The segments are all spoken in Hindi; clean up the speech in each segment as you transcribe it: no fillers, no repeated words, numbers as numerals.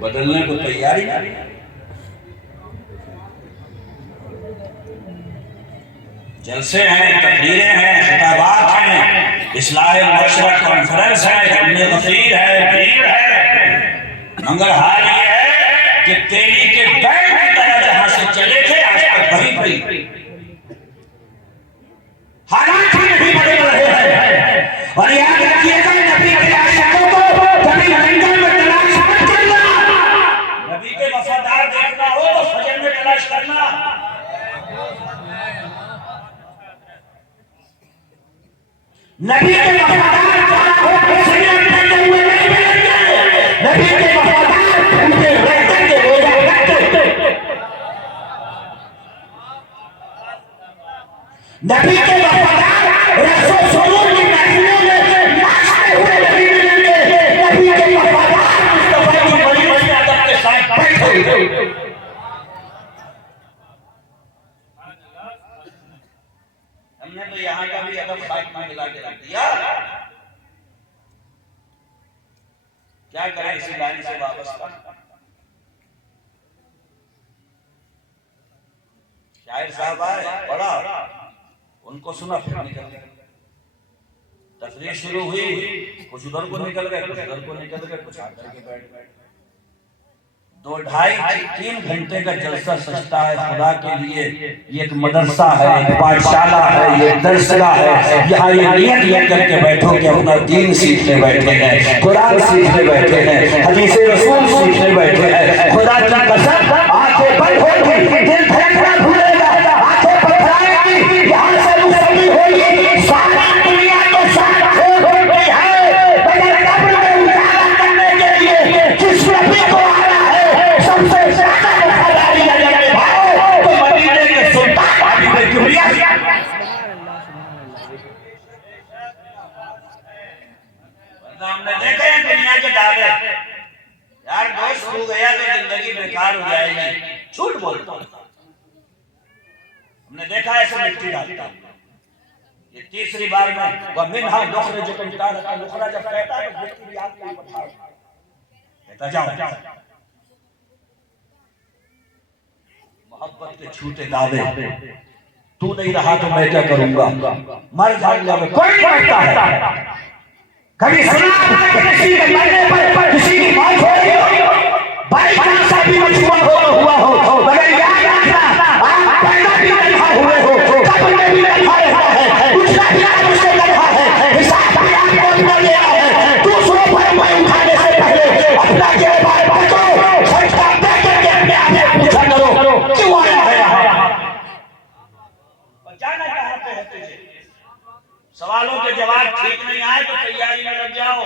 बदलने को तैयारी नहीं। जलसे हैं, तकरीरें हैं, खिताबात हैं, इस्लाह मशरक कॉन्फ्रेंस है, हमने गफीर है, भीड़ है, मगर हाल ये है कि तेली के बैल की तरह जहां से चले थे आज तक वहीं पर हालात ही नहीं बदल रहे हैं। और याद रखिएगा नबी के आशिकों को कभी लंदन में तलाश मत करना। नबी के वफादार देखना हो तो फजर में तलाश करना। नबी के वफादार जाना हो तो सैयद बनते हुए नहीं मिलेंगे। नबी के वफादार उनके रहते के रोजा रखते। नबी के वफादार रसो सुरूर की महफिलों में नाचते हुए नहीं मिलेंगे। नबी के वफादार मुस्तफा की बड़ी बड़ी अदब के साथ बैठे हुए। हमने तो यहाँ का भी अदब खात्मा मिला के रख दिया। क्या करें इसी लाइन से वापस। शायर साहब आए पढ़ा, उनको सुना, फिर निकल गए। तकरीर शुरू हुई, कुछ उधर को निकल गए, कुछ उधर को निकल गए, कुछ आकर के बैठ गए। 2-2.5-3 घंटे का जलसा सजता है खुदा के लिए। ये एक मदरसा है, एक पाठशाला है, ये दरसगाह है। यहाँ ये नियत लेकर के बैठो कि अपना दीन सीखने बैठे हैं, कुरान सीखने बैठे हैं, हदीस रसूल सीखने बैठे हैं। खुदा की कसम आंखें बंद होगी, दिल धड़कना भूलेगा, आंखें पथराएंगी, यहाँ से मुसल्ली होगी, सारी दुनिया के साथ खोल होती है मगर कब्र में उजाला करने के लिए जिस नबी को आना है सबसे ज्यादा वफादारी अगर निभाओ तो मदीने के सुल्तान हबीब किबरिया। हमने देखे हैं दुनिया के दावे, यार दोस्त हो गया तो जिंदगी बेकार हो जाएगी, झूठ बोलता हूं। हमने देखा ऐसे मिट्टी डालता। ये तीसरी बार में वह मिन्हा नुखरिजुकुम तारतन उखरा जब कहता है तो मिट्टी भी आपके ऊपर डाल कहता जाओ। मोहब्बत के झूठे दावे, तू नहीं रहा तो मैं क्या करूंगा, मर जाऊंगा मैं, कोई नहीं मरता है। कभी सुना किसी के मरने पर किसी की मौत हो रही हो, भाई चांस भी मजबूर हुआ हो, मगर याद रखना आप पैदा भी नहीं हुए हो, कब्र में भी नहीं रहा है, उठना भी आपसे रहा है, हिसाब भी आपको न लिया है। दूसरों पर मैं उठाने से पहले अपना गिरबान पकड़ो, सजदा देकर के अपने आप से पूछा करो क्यों आया है यहाँ, जाना चाहते हैं तुझे। सवालों के जवाब ठीक नहीं आए तो तैयारी में लग जाओ।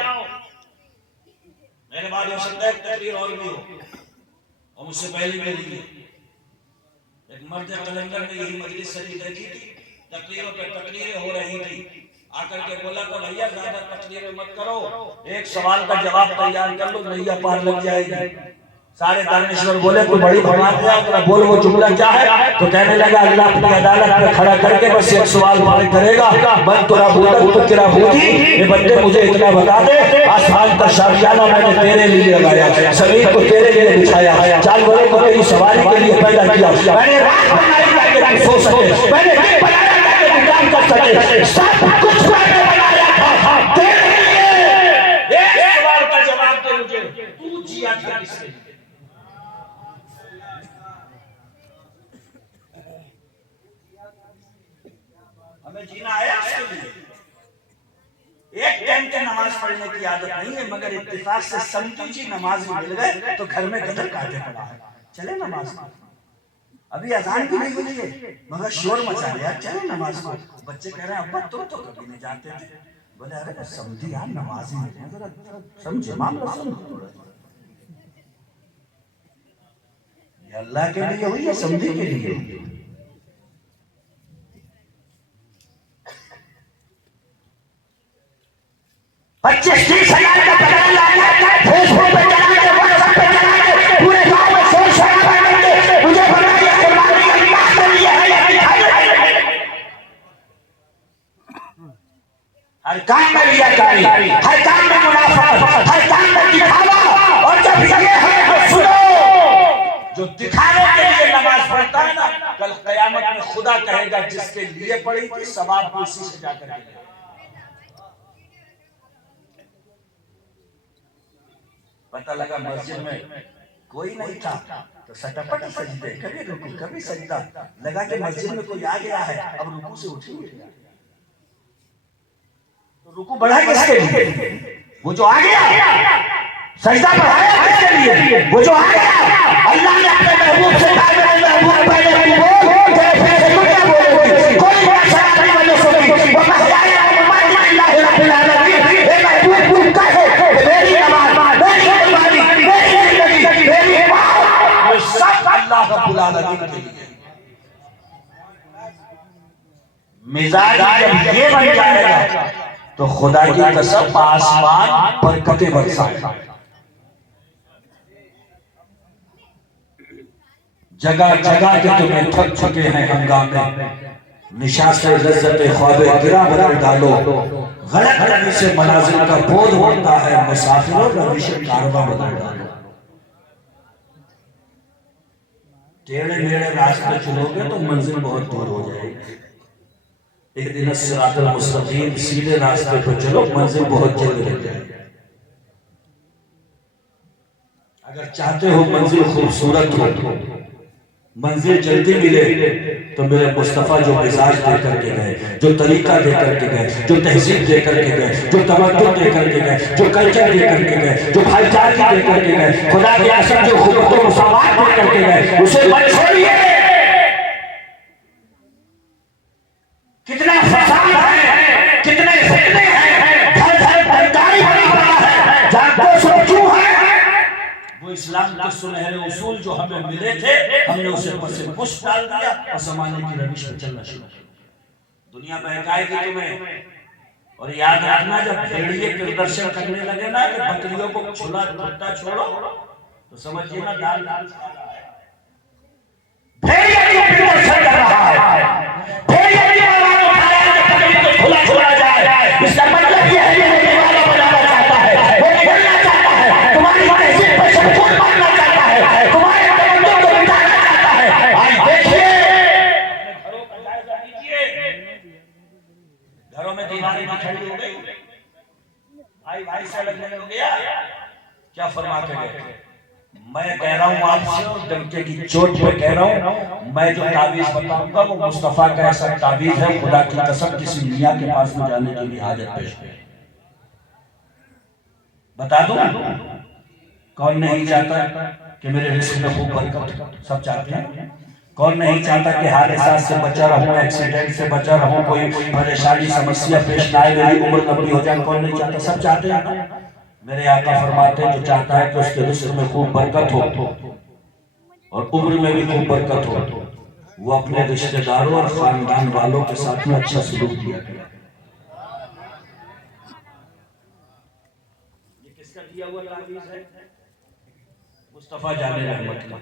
मेरे बाद हो सकता है तकरीर और भी हो, और मुझसे पहले भी ली। एक मर्द कलंदर ने यही मजलिस सजी देखी थी, तकरीरों पे तकरीरें हो रही थी, आकर के बोला तो भैया ज्यादा तकरीरें मत करो, एक सवाल का जवाब तैयार कर लो, नैया पार लग जाएगी। सारे दानिश्वर बोले तू बड़ी भगवान है, बोल वो जुमला क्या है, तो कहने लगा अल्लाह अपनी अदालत में खड़ा करके बस एक सवाल मांग करेगा, मन तुरा बूदक तो तेरा बूदी, ये बंदे मुझे इतना बता दे, आसमान का शामियाना मैंने तेरे लिए लगाया, जमीन को तेरे लिए बिछाया, चाल बड़े को तेरी सवारी के लिए पैदा किया, मैंने रात बनाई ताकि तुम सो सके, मैंने दिन बनाया ताकि तुम काम कर सके, सब कुछ मैंने बनाया था तेरे लिए। एक सवाल का जवाब दे मुझे, तू जिया था किसके? हमें जीना है उसके लिए। एक टाइम की नमाज पढ़ने की आदत नहीं है, मगर इत्तेफाक से समझी नमाज मिल गए तो घर में गदर काटे पड़ा है, चले नमाज। अभी अजान भी नहीं हुई है मगर शोर मचा रहे यार, चले नमाज को। बच्चे कह रहे हैं अब्बा तुम तो कभी नहीं जाते थे। बोले अरे समझी यार नमाज ही नहीं, जरा समझे मामला समझो। ये अल्लाह के लिए हुई है, समझी के लिए हुई। बच्चे 30,000 का पकड़ लाया, फेसबुक पे चला के, व्हाट्सएप पे चला के, पूरे गांव में शोर शराबा करके मुझे बनाया कुर्बानी अल्लाह के लिए है। हर काम में रियाकारी, हर काम में मुनाफा, हर काम में दिखावा, और जब ये है जो दिखाने के लिए नमाज पढ़ता है ना, कल कयामत में खुदा कहेगा जिसके लिए पढ़ी थी सवाब भी उसी से जाकर के। पता लगा मस्जिद में कोई नहीं था तो सटापट सजदे, कभी रुकू कभी सजदा, लगा कि मस्जिद में कोई आ गया है, अब रुकू से उठी तो रुकू बढ़ा किसके लिए? वो जो आ गया। सजदा बढ़ाया किसके लिए? वो जो आ गया। अल्लाह ने अपने महबूब से कहा मेरे महबूब पहले तू बोल, तेरे फिर से तू क्या बोलेगी? कोई ऐसा नहीं बने सोगी वो कहलाया मोहम्मद अल्लाह रब्बुल आलमीन। हे महबूब तू कहे मेरी नमाज, मेरी कुर्बानी, मेरी जिंदगी, मेरी इबादत ये सब अल्लाह रब्बुल आलमीन के लिए। मिजाज जब ये बन जाएगा तो खुदा की कसम आसमान बरकतें बरसाएगा। जगह जगह के तुम्हें थक चुके हैं हंगामे, निशा से लज्जत ख्वाबे गिरा बदल डालो, गलत रवि से मनाजिल का बोध होता है, मुसाफिरों रवि से कारवां बदल डालो। टेढ़े मेढ़े रास्ते चलोगे तो मंजिल बहुत दूर हो जाएगी। एक दिन सिरातुल मुस्तकीम सीधे रास्ते पर चलो, मंजिल बहुत जल्द हो जाएगी। अगर चाहते हो मंजिल खूबसूरत हो, मंजिल जल्दी मिले तो मेरे मुस्तफा जो मिजाज दे करके गए, जो तरीका दे करके गए, जो तहजीब दे करके गए, जो तवज्जो दे करके गए, जो कल्चर दे करके गए, जो भाईचारा दे करके गए, खुदा के आसन जो खुद मुसावात दे करके गए, उसे मत छोड़िए। कितना फसाद है, कितने फितने हैं, घर घर तरकारी बनी पड़ा है, जानते हो क्यों है? वो इस्लाम के सुनहरे उसूल जो हमें मिले थे, हमने उसे पसे पुश डाल दिया और जमाने की रविश में चलना शुरू किया। दुनिया बहकाएगी तुम्हें। और याद रखना जब भेड़िए प्रदर्शन करने लगे ना कि बकरियों को छुला भुट्टा छोड़ो तो समझिए ना दाल भेड़िए प्रदर्शन कर रहा है। भेड़िए छोड़ा जाए, इसका मतलब यह है कि दीवाना बनाना चाहता है, वो निकलना चाहता है, तुम्हारी तहजीब पर शमशूर मारना चाहता है, तुम्हारे तवज्जो को मिटाना चाहता है। आज देखिए घरों का जायजा लीजिए, घरों में दीवानी खड़ी हो गई, भाई भाई से लगने लग गया। क्या फरमा के गए? मैं कह रहा हूँ आपसे, डंके की चोट पे कह रहा हूँ, मैं जो तावीज बताऊंगा वो मुस्तफा का ऐसा तावीज है, खुदा की कसम किसी मियां के पास में जाने के लिए हाजत पेश है। बता दूं कौन नहीं चाहता कि मेरे रिस्क में खूब बरकत? सब चाहते हैं। कौन नहीं चाहता कि हादसा से बचा रहूं, एक्सीडेंट से बचा रहूं, कोई परेशानी समस्या पेश ना आए, मेरी उम्र लंबी हो जाए? कौन नहीं चाहता? सब चाहते हैं। मेरे आका फरमाते हैं जो चाहता है कि उसके रिस्क में खूब बरकत हो और उम्र में भी खूब बरकत हो, वो अपने रिश्तेदारों और खानदान वालों के साथ में अच्छा सलूक किया करें। ये किसका दिया हुआ तावीज़ है? मुस्तफा जाने रहमत का।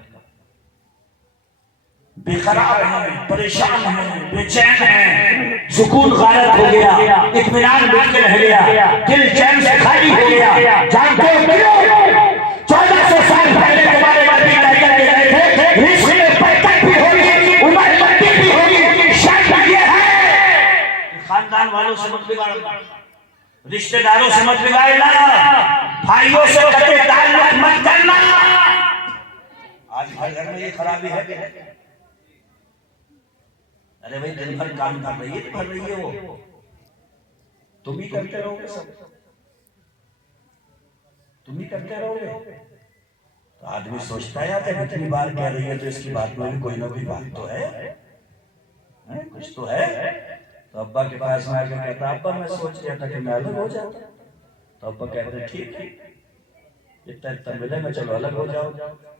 बेखराब हैं, परेशान हैं, बेचैन हैं, सुकून गायब हो गया, इत्मीनान मिट के रह गया, दिल चैन से खाली हो गया। जानते हो क्यों? 1400 साल पहले तुम्हारे नबी तय करके गए थे, रिस्क में बरकत भी होगी, उम्र लंबी भी होगी। शर्त ये है कि खानदान वालों से मत बिगाड़ना, रिश्तेदारों से मत बिगाड़ना, भाइयों से कटे ताल्लुक मत करना। आज हर घर में ये खराबी है। अरे भाई दिन भर काम कर रही है, भर रही है वो, तुम ही करते रहोगे, सब तुम ही करते रहोगे। तो आदमी सोचता है यार इतनी बार कह रही है तो इसकी बात में भी कोई ना कोई बात तो है, कुछ तो है। तो अब्बा के पास में आकर कहता अब्बा मैं सोच रहा था कि मैं अलग हो जाता। तो अब्बा कहते ठीक है, इतना इतना मिले ना, चलो अलग हो जाओ।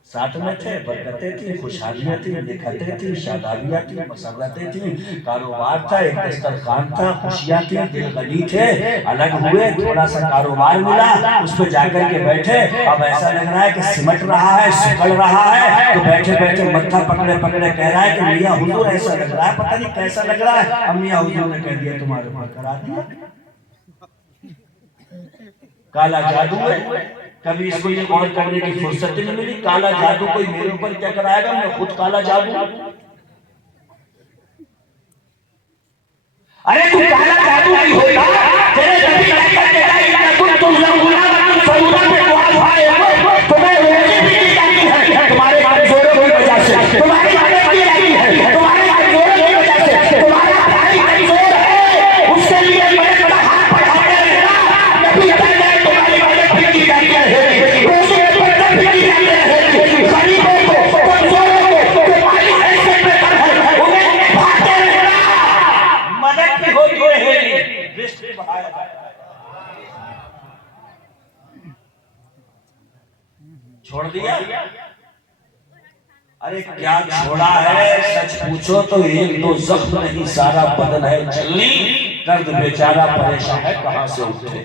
साथ में थे, बरकतें थी, खुशहालियां थी, दिक्कतें थी, शादाबियां थी, मसरतें थी, कारोबार था, एक दस्तरखान था, खुशियां थी, दिल गनी थे। अलग हुए, थोड़ा सा कारोबार मिला, उस पर जाकर के बैठे, अब ऐसा लग रहा है कि सिमट रहा है, सिकल रहा है। तो बैठे बैठे मत्था पकड़े पकड़े कह रहा है कि मियां हुजूर ऐसा लग रहा है, पता नहीं कैसा लग रहा है। अब मियां हुजूर ने कह दिया तुम्हारे ऊपर करा दिया, काला जादू है, कभी इसको ये गौर करने की फुर्सत नहीं मिली, काला जादू कोई मेरे ऊपर क्या कराएगा, मैं खुद काला जादू। अरे तू काला जादू नहीं होगा, तेरे कभी लड़का तेरा इतना तुम लंगूला बना सऊदा पे दुआ भाई तुम्हें रोटी भी नहीं जाती है तुम्हारे कमजोरों की वजह से, तुम्हारी आदत की रहती है तुम्हारे कमजोरों की वजह से, तुम्हारा भाई कमजोर है उसके लिए मैं बड़ा हाथ बढ़ाते रहना, नबी कहते हैं तुम्हारी मदद भी की जाती है, रोज़े पर भी की जाती है, गरीबों को कमजोरों को तुम्हारी हैसियत में कर है उन्हें भाते रहना, मदद भी होती रहेगी, रिश्ते छोड़ दिया। अरे क्या छोड़ा है, सच पूछो तो एक दो जख्म नहीं सारा बदन है, चलनी दर्द बेचारा परेशान है कहां से उठे।